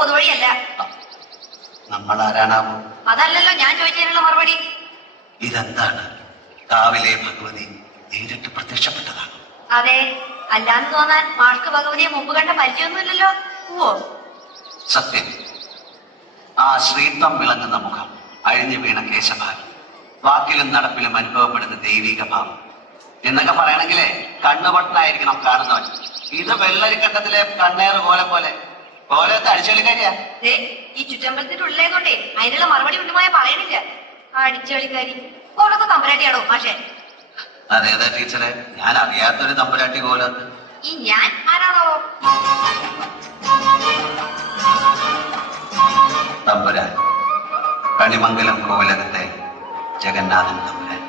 പൊതുവഴിയല്ല. നമ്മൾ ആരാണാവോ? അതല്ലല്ലോ ഞാൻ ചോദിച്ചതിനുള്ള മറുപടി. ഇതെന്താണ്? കാവിലെ ഭഗവതി നേരിട്ട് പ്രത്യക്ഷപ്പെട്ടതാണ്. അതെ, അല്ലാന്ന് തോന്നാൻ മാഷ്ക്ക് ഭഗവതിയെ മുമ്പ് കണ്ട പരിചയമൊന്നുമില്ലല്ലോ. ഓ സത്യം. ആ ശ്രീത്വം വിളങ്ങുന്ന മുഖം, അഴിഞ്ഞു വീണ കേശഭാഗം, വാക്കിലും നടപ്പിലും അനുഭവപ്പെടുന്ന ദൈവിക ഭാവം എന്നൊക്കെ പറയണെങ്കിലേ കണ്ണുപൊട്ടനായിരിക്കണം കാണുന്നവൻ. ഇത് വെള്ളരിക്കണ്ടത്തിലെ കണ്ണേറ് പോലെ പോലത്തെ അടിച്ചുകളിക്കാരിയാ. ഈ ചുറ്റമ്പലത്തിന്റെ ഉള്ളിലേക്കൊണ്ടേ അതിനുള്ള മറുപടി ഉണ്ടുമായ പറയണില്ല. അടിച്ചുകളിക്കാരി കോലത്തെ തമ്പരാട്ടിയാണോ മാഷേ? അതേതാ ടീച്ചറെ? ഞാൻ അറിയാത്തൊരു തമ്പുരാട്ടി കോലത്ത്. ഈ ഞാൻ ആരാണോ? തമ്പുരാൻ, കണിമംഗലം കോവിലകത്തെ ജഗന്നാഥൻ തമ്പുരാൻ.